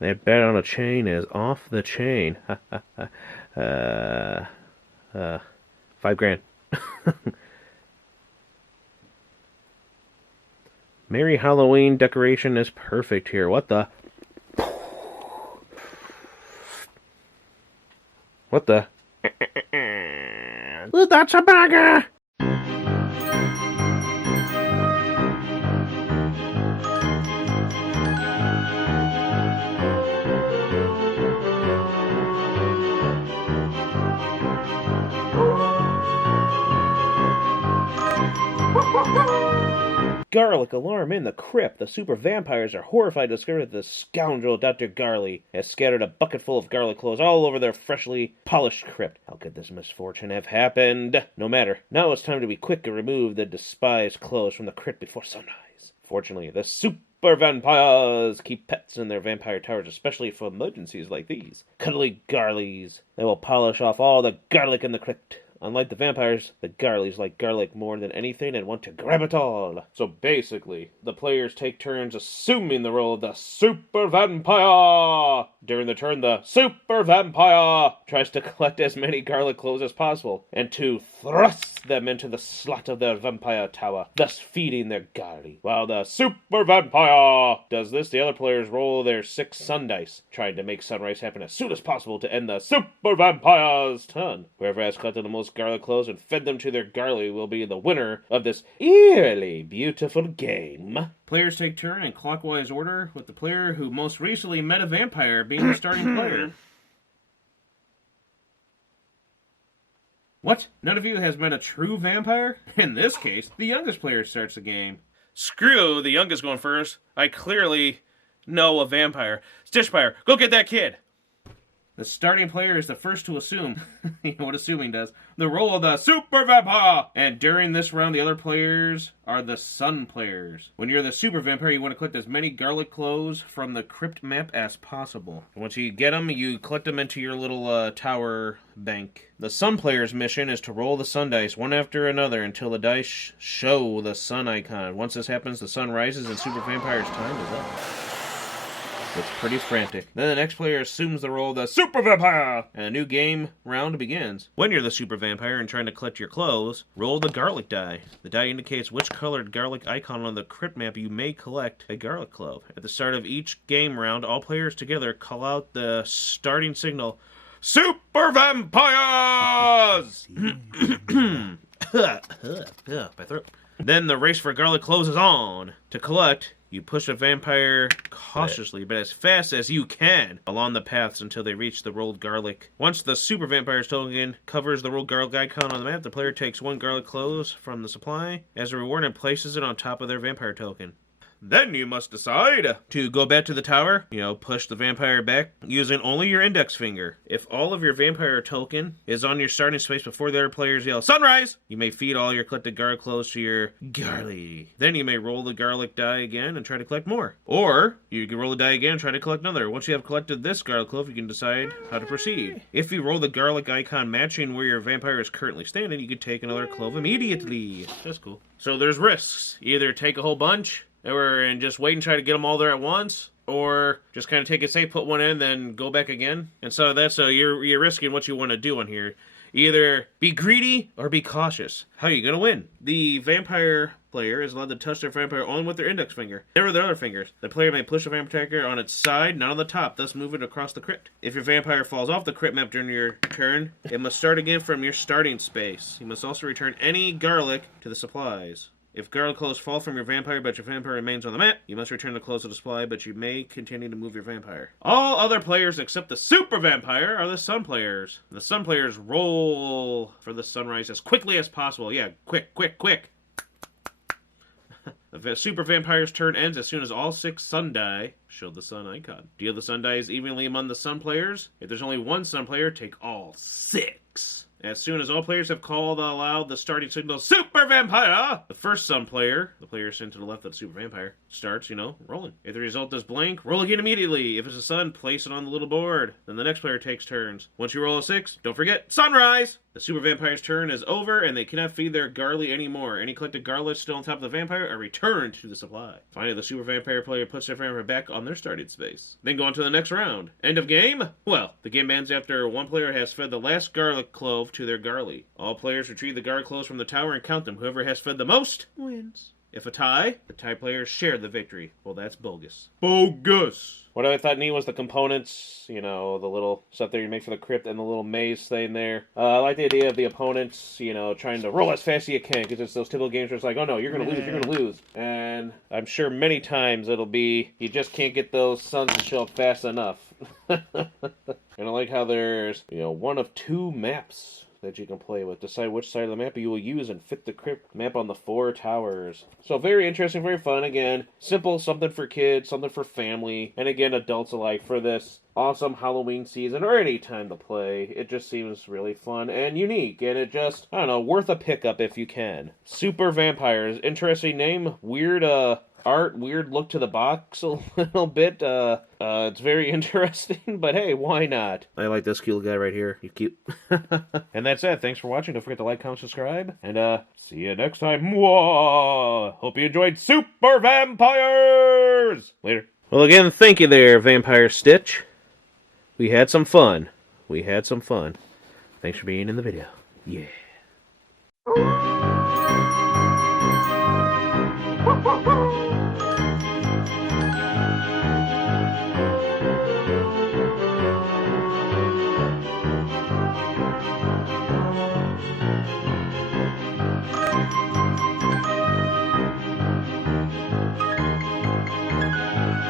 That bet on a chain is off the chain. uh, 5 grand. Merry Halloween decoration is perfect here. What the? What the? That's a bagger! Garlic alarm in the crypt. The super vampires are horrified to discover that the scoundrel Dr. Garley has scattered a bucket full of garlic cloves all over their freshly polished crypt. How could this misfortune have happened? No matter. Now it's time to be quick and remove the despised clothes from the crypt before sunrise. Fortunately, the super vampires keep pets in their vampire towers, especially for emergencies like these. Cuddly Garleys. They will polish off all the garlic in the crypt. Unlike the vampires, the Garleys like garlic more than anything and want to grab it all. So basically, the players take turns assuming the role of the super vampire. During the turn, the super vampire tries to collect as many garlic cloves as possible and to thrust them into the slot of their vampire tower, thus feeding their Garley. While the super vampire does this, the other players roll their 6 sun dice, trying to make sunrise happen as soon as possible to end the super vampire's turn. Whoever has collected the most garlic cloves and fed them to their Garley will be the winner of this eerily beautiful game. Players take turn in clockwise order, with the player who most recently met a vampire being the starting player. What? None of you has met a true vampire? In this case, the youngest player starts the game. Screw the youngest going first. I clearly know a vampire. Stitchfire, go get that kid! The starting player is the first to assume, you know what assuming does, the role of the super vampire. And during this round, the other players are the sun players. When you're the super vampire, you want to collect as many garlic cloves from the crypt map as possible. Once you get them, you collect them into your little tower bank. The sun player's mission is to roll the sun dice one after another until the dice show the sun icon. Once this happens, the sun rises and super vampire's time is up. It's pretty frantic. Then the next player assumes the role of the super vampire, and a new game round begins. When you're the super vampire and trying to collect your clothes, roll the garlic die. The die indicates which colored garlic icon on the crypt map you may collect a garlic clove. At the start of each game round, all players together call out the starting signal, Super Vampires! My throat. Then the race for garlic cloves is on. To collect, you push a vampire cautiously, but as fast as you can, along the paths until they reach the rolled garlic. Once the super vampire's token covers the rolled garlic icon on the map, the player takes 1 garlic cloves from the supply as a reward and places it on top of their vampire token. Then you must decide to go back to the tower, push the vampire back using only your index finger. If all of your vampire token is on your starting space before the other players yell, Sunrise! You may feed all your collected garlic cloves to your Garley. Then you may roll the garlic die again and try to collect more. Or you can roll the die again and try to collect another. Once you have collected this garlic clove, you can decide how to proceed. If you roll the garlic icon matching where your vampire is currently standing, you can take another clove immediately. That's cool. So there's risks. Either take a whole bunch, and just wait and try to get them all there at once, or just kind of take it safe, put one in, then go back again. And so that's you're risking what you want to do on here. Either be greedy or be cautious. How are you going to win? The vampire player is allowed to touch their vampire only with their index finger, never their other fingers. The player may push a vampire on its side, not on the top, thus move it across the crypt. If your vampire falls off the crypt map during your turn, it must start again from your starting space. You must also return any garlic to the supplies. If garlic cloves fall from your vampire, but your vampire remains on the map, you must return the cloves to the supply, but you may continue to move your vampire. All other players except the super vampire are the sun players. The sun players roll for the sunrise as quickly as possible. Yeah, quick, quick, quick. The super vampire's turn ends as soon as all 6 sun die show the sun icon. Deal the sun dice evenly among the sun players. If there's only 1 sun player, take all 6. As soon as all players have called aloud the starting signal, Super Vampire, the first sun player, the player sent to the left of the Super Vampire, starts, rolling. If the result is blank, roll again immediately. If it's a sun, place it on the little board. Then the next player takes turns. Once you roll a 6, don't forget, Sunrise! The super vampire's turn is over, and they cannot feed their Garly anymore. Any collected Garlish still on top of the vampire are returned to the supply. Finally, the super vampire player puts their vampire back on their starting space. Then go on to the next round. End of game? Well, the game ends after one player has fed the last garlic clove to their Garly. All players retrieve the garlic cloves from the tower and count them. Whoever has fed the most wins. If a tie, the tie players share the victory. Well, that's bogus. Bogus! What I thought neat was the components, you know, the little stuff there you make for the crypt and the little maze thing there. I like the idea of the opponents, you know, trying to roll as fast as you can, because it's those typical games where it's like, oh no, you're going to lose, you're going to lose. And I'm sure many times it'll be, you just can't get those suns to show up fast enough. And I like how there's, you know, one of 2 maps that you can play with. Decide which side of the map you will use and fit the crypt map on the 4 towers. So very interesting, very fun. Again, simple, something for kids, something for family, and again, adults alike for this awesome Halloween season or any time to play. It just seems really fun and unique, and it just, I don't know, worth a pickup if you can. Super Vampires, interesting name, weird art, weird look to the box a little bit. It's very interesting, but hey, why not? I like this cute guy right here. He's cute. And that's it. Thanks for watching. Don't forget to like, comment, subscribe, and see you next time. Mwah! Hope you enjoyed Super Vampires! Later. Well, again, thank you there, Vampire Stitch. We had some fun. We had some fun. Thanks for being in the video. Yeah.